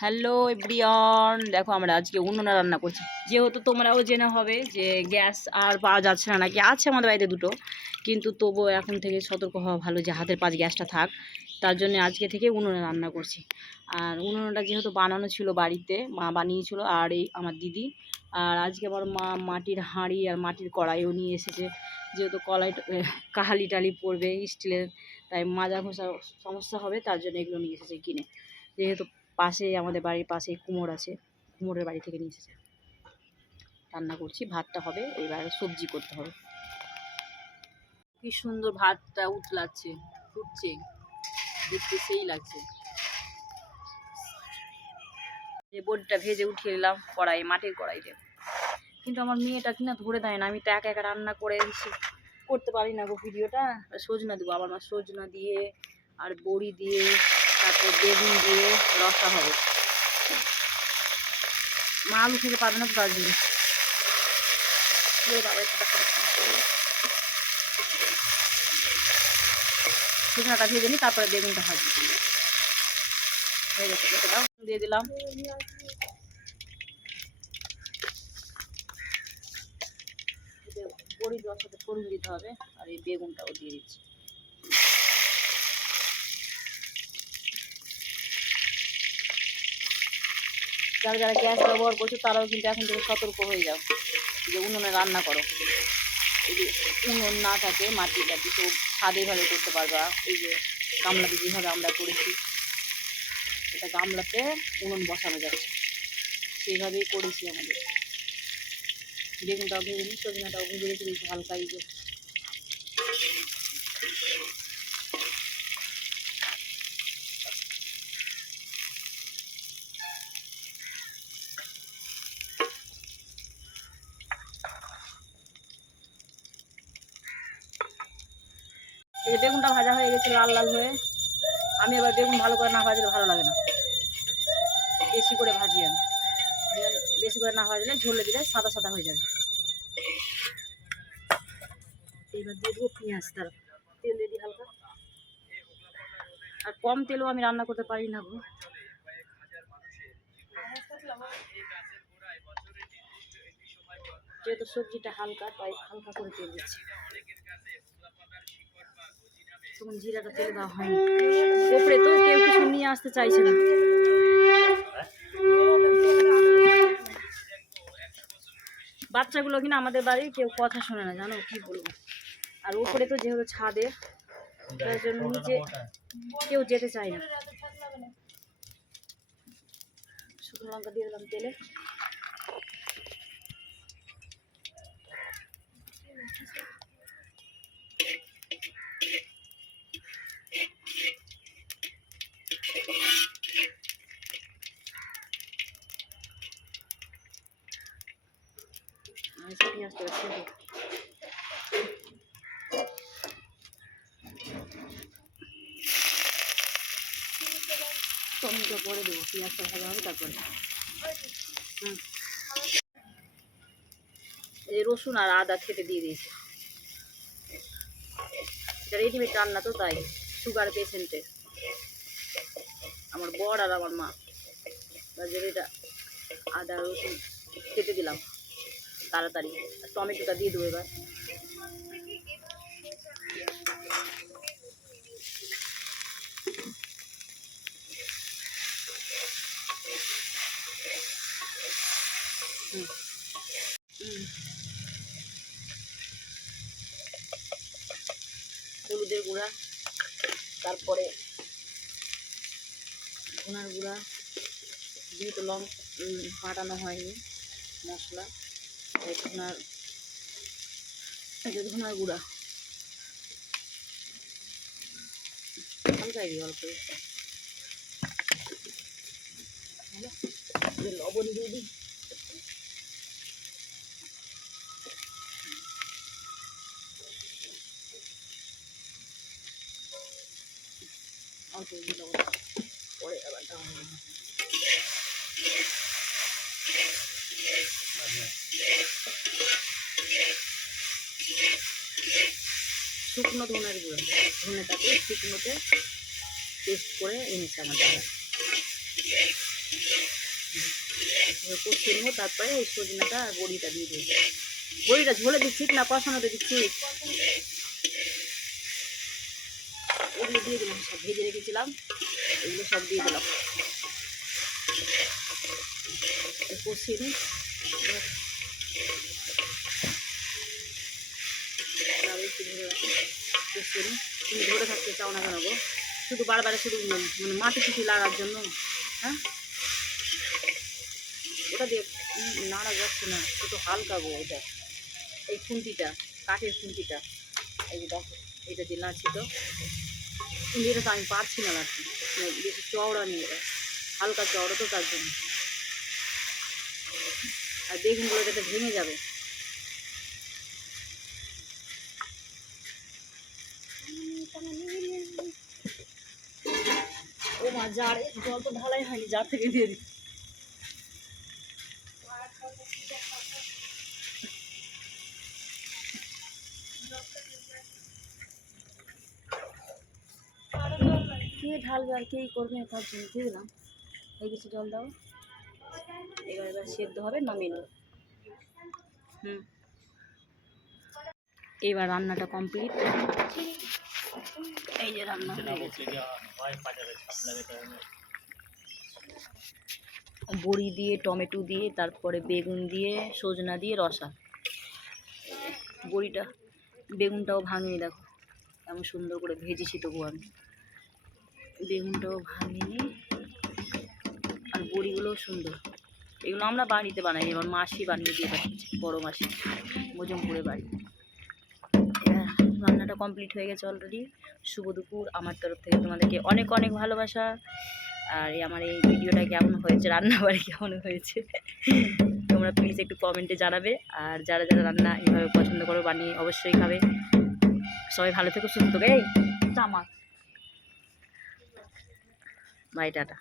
Hello everyone, দেখো আমরা আজকে উনুনে রান্না করছি। যেহেতু তোমরাও জেনে হবে যে গ্যাস আর পাওয়া যাচ্ছে না, নাকি আছে আমাদের বাড়িতে দুটো, কিন্তু তবুও এখন থেকে সতর্ক হওয়া ভালো যে হাতের পাঁচ গ্যাসটা থাক। তার জন্য আজকে থেকে উনুনে রান্না করছি। আর উনুনটা যেহেতু বানানো ছিল বাড়িতে, মা বানিয়েছিল আর এই আমার দিদি। আর আজকে আমার মা মাটির হাঁড়ি আর মাটির কড়াইও নিয়ে এসেছে, যেহেতু কড়াই কাহালি টালি পড়বে স্টিলের, তাই মাজা ঘষা সমস্যা হবে, তার জন্য এগুলো নিয়ে এসেছে কিনে। যেহেতু পাশেই আমাদের বাড়ির পাশেই কুমোর আছে, কুমোরের বাড়ি থেকে নিয়ে এসেছে। রান্না করছি, ভাতটা হবে, এবার সবজি করতে হবে। কি সুন্দর ভাতটা উতলাচ্ছে, ফুটছে, দেখতে সেই লাগছে। যে বড়িটা ভেজে উঠিয়ে নিলাম কড়াই, মাটির কড়াইতে। কিন্তু আমার মেয়েটা কিনা ধরে দেয় না, আমি তো একা একা রান্না করে করতে পারি না গো ভিডিওটা। সজনা দেবো, আবার মা সজনা দিয়ে আর বড়ি দিয়ে তারপর বেগুন দিয়ে রসা হবে। মা আলু খেতে পারবে না তো, তার জন্য সজনাটা ভেজে নিই, তারপরে বেগুনটা ভাজি হয়ে গেছে। কেটে দাও, দিয়ে দিলাম। বড়ি দেওয়ার সাথে ফোড়ন দিতে হবে, আর এই বেগুনটাও দিয়ে দিচ্ছি। যারা যারা গ্যাস ব্যবহার করছো তারাও কিন্তু এখন থেকে সতর্ক হয়ে যাও যে উনুনে রান্না করো। এই যে উনুন না থাকে, মাটি টাটি তো ছাদে ভাবে করতে পারবা। এই যে গামলাতে যেভাবে আমরা করেছি, এটা গামলাতে উনুন বসানো যাচ্ছে, সেইভাবেই করেছি আমাদের। বেগুনটাও ভেজে নিই, সজনাটাও ভেজে রেখে দিয়েছি হালকা। এই যে বেগুনটা ভাজা হয়ে গেছে লাল লাল হয়ে। আমি এবার বেগুন ভালো করে না ভাজলে ভালো লাগে না, বেশি করে ভাজি আমি। বেশি করে না ভাজলে ঝোলে দিলে সাদা সাদা হয়ে যাবে। এবার দিয়ে দেবো পেঁয়াজ, তার তেল দিয়ে দিই হালকা। আর কম তেলও আমি রান্না করতে পারি না গো। যেহেতু সবজিটা হালকা, তাই হালকা করে তেল দিচ্ছি। তখন জিরাটা তেলে দেওয়া হয়নি, ওপরে তো কেউ কিছু নিয়ে আসতে চাইছে না। বাচ্চাগুলো কিনা আমাদের বাড়ির কেউ কথা শোনে না, জানো কি বলবো। আর উপরে তো যেহেতু ছাদে, তার জন্য নিচে কেউ যেতে চায় না। শুকনো লঙ্কা দিয়ে দিলাম তেলে। পেঁয়াজটা ছেড়ে টমেটো পরে দেবো, পেঁয়াজটা ভালো হবে তারপরে। এই রসুন আর আদা খেতে দিয়ে দিয়েছি। এটা রেডিমেড রান্না তো, তাই সুগার পেশেন্টের আমার বর আর আমার মা, তার জন্য এটা আদা রসুন কেটে দিলাম তাড়াতাড়ি। আর টমেটোটা দিয়ে দেবো এবার। হলুদের গুঁড়া, তারপরে ধনার গুঁড়া, যেহেতু ফাটানো হয়নি মশলা, ধনার গুঁড়া হালকা দিই, অল্প লবণ দিয়ে দিই। অল্প লবণ পরে আবার শুকনো ধনের গুঁড়ো, ধনেটাকে শুকনোতে পেস্ট করে এনেছে আমার দাদা। এবার কষিয়ে নেবো, তারপরে এই সজনাটা আর বড়িটা দিয়ে দেবো। বড়িটা ঝোলে দিচ্ছিস না কষানোতে দিচ্ছিস? এগুলো দিয়ে দিলাম, সব ভেজে রেখেছিলাম এগুলো সব দিয়ে দিলাম, কষিয়ে নিই। একটু ধরে কষিয়ে নিই। তুমি ধরে থাকতে চাও না কেন গো? শুধু বারবারে শুধু মানে মাটি কিছু লাগার জন্য? হ্যাঁ, ওটা দিয়ে নাড়া যাচ্ছে না, শুধু হালকা গো। এটা এই খুন্তিটা, কাঠের খুন্তিটা, এই যে দেখো এটা দিয়ে নাড়ছি তো, কিন্তু এটা তো আমি পারছি না নাড়ছি, বেশি চওড়া নেই, এটা হালকা চওড়া তো, তার জন্য। আর বেগুনগুলো যাতে ভেঙে যাবে। ও মা, জারে জল তো ঢালাই হয়নি, জার থেকে দিয়ে দিই। কে ঢালবে আর কেই করবে, তার জন্য দিয়ে দিলাম। এই কিছু জল দাও, এবার সেদ্ধ হবে, নামিয়ে নেব। এবার রান্নাটা কমপ্লিট। এই যে রান্না হয়ে গেছে, বড়ি দিয়ে, টমেটো দিয়ে, তারপরে বেগুন দিয়ে, সজনা দিয়ে রসা। বড়িটা, বেগুনটাও ভাঙিয়ে দেখো এমন সুন্দর করে ভেজেছি, তবু আমি বেগুনটাও ভাঙিনি। আর বড়িগুলোও সুন্দর। এগুলো আমরা বাড়িতে বানাই, এবার মাসি বানিয়ে দিয়ে পাঠিয়েছি, বড়ো মাসি, মজমপুরে বাড়ি। রান্নাটা কমপ্লিট হয়ে গেছে অলরেডি। শুভ দুপুর আমার তরফ থেকে তোমাদেরকে অনেক অনেক ভালোবাসা। আর আমার এই ভিডিওটা কেমন হয়েছে, রান্নাবাড়ি কেমন হয়েছে তোমরা প্লিজ একটু কমেন্টে জানাবে। আর যারা যারা রান্না এইভাবে পছন্দ করো, বানিয়ে অবশ্যই খাবে। সবাই ভালো থেকো, সুস্থ থেকো। এই চামচ, বাই, টাটা।